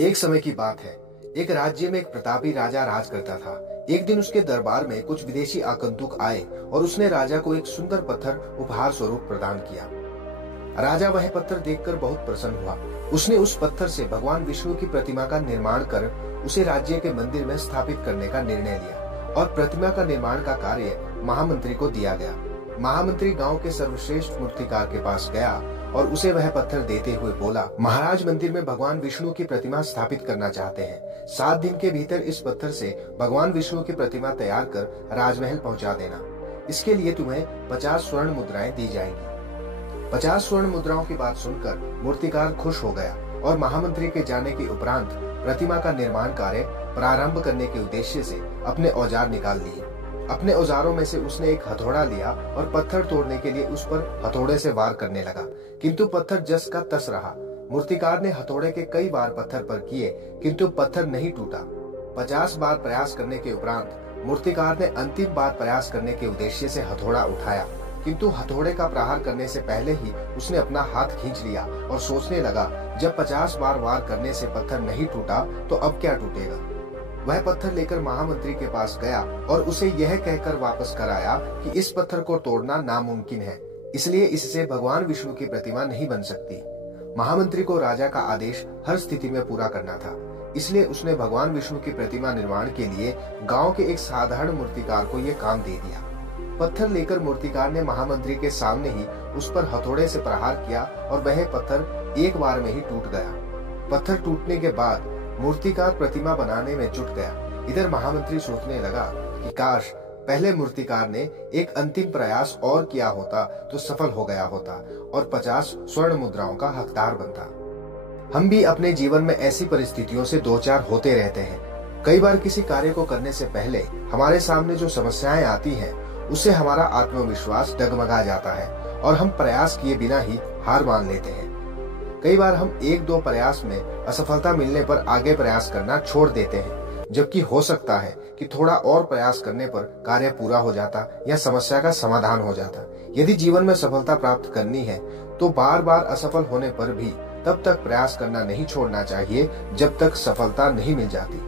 एक समय की बात है। एक राज्य में एक प्रतापी राजा राज करता था। एक दिन उसके दरबार में कुछ विदेशी आगंतुक आए और उसने राजा को एक सुंदर पत्थर उपहार स्वरूप प्रदान किया। राजा वह पत्थर देखकर बहुत प्रसन्न हुआ। उसने उस पत्थर से भगवान विष्णु की प्रतिमा का निर्माण कर उसे राज्य के मंदिर में स्थापित करने का निर्णय लिया और प्रतिमा का निर्माण का कार्य महामंत्री को दिया गया। महामंत्री गांव के सर्वश्रेष्ठ मूर्तिकार के पास गया और उसे वह पत्थर देते हुए बोला, महाराज मंदिर में भगवान विष्णु की प्रतिमा स्थापित करना चाहते हैं। 7 दिन के भीतर इस पत्थर से भगवान विष्णु की प्रतिमा तैयार कर राजमहल पहुंचा देना। इसके लिए तुम्हें 50 स्वर्ण मुद्राएं दी जाएंगी। 50 स्वर्ण मुद्राओं की बात सुनकर मूर्तिकार खुश हो गया और महामंत्री के जाने के उपरांत प्रतिमा का निर्माण कार्य प्रारंभ करने के उद्देश्य से अपने औजार निकाल लिए। अपने औजारों में से उसने एक हथौड़ा लिया और पत्थर तोड़ने के लिए उस पर हथौड़े से वार करने लगा, किंतु पत्थर जस का तस रहा। मूर्तिकार ने हथौड़े के कई बार पत्थर पर किए, किंतु पत्थर नहीं टूटा। 50 बार प्रयास करने के उपरांत मूर्तिकार ने अंतिम बार प्रयास करने के उद्देश्य से हथौड़ा उठाया, किंतु हथौड़े का प्रहार करने से पहले ही उसने अपना हाथ खींच लिया और सोचने लगा, जब 50 बार वार करने से पत्थर नहीं टूटा तो अब क्या टूटेगा। वह पत्थर लेकर महामंत्री के पास गया और उसे यह कहकर वापस कराया कि इस पत्थर को तोड़ना नामुमकिन है, इसलिए इससे भगवान विष्णु की प्रतिमा नहीं बन सकती। महामंत्री को राजा का आदेश हर स्थिति में पूरा करना था, इसलिए उसने भगवान विष्णु की प्रतिमा निर्माण के लिए गांव के एक साधारण मूर्तिकार को यह काम दे दिया। पत्थर लेकर मूर्तिकार ने महामंत्री के सामने ही उस पर हथौड़े से प्रहार किया और वह पत्थर एक बार में ही टूट गया। पत्थर टूटने के बाद मूर्तिकार प्रतिमा बनाने में जुट गया। इधर महामंत्री सोचने लगा कि काश पहले मूर्तिकार ने एक अंतिम प्रयास और किया होता तो सफल हो गया होता और 50 स्वर्ण मुद्राओं का हकदार बनता। हम भी अपने जीवन में ऐसी परिस्थितियों से दो चार होते रहते हैं। कई बार किसी कार्य को करने से पहले हमारे सामने जो समस्याएं आती हैं, उससे हमारा आत्मविश्वास डगमगा जाता है और हम प्रयास किए बिना ही हार मान लेते हैं। कई बार हम 1-2 प्रयास में असफलता मिलने पर आगे प्रयास करना छोड़ देते हैं, जबकि हो सकता है कि थोड़ा और प्रयास करने पर कार्य पूरा हो जाता या समस्या का समाधान हो जाता। यदि जीवन में सफलता प्राप्त करनी है तो बार बार असफल होने पर भी तब तक प्रयास करना नहीं छोड़ना चाहिए जब तक सफलता नहीं मिल जाती।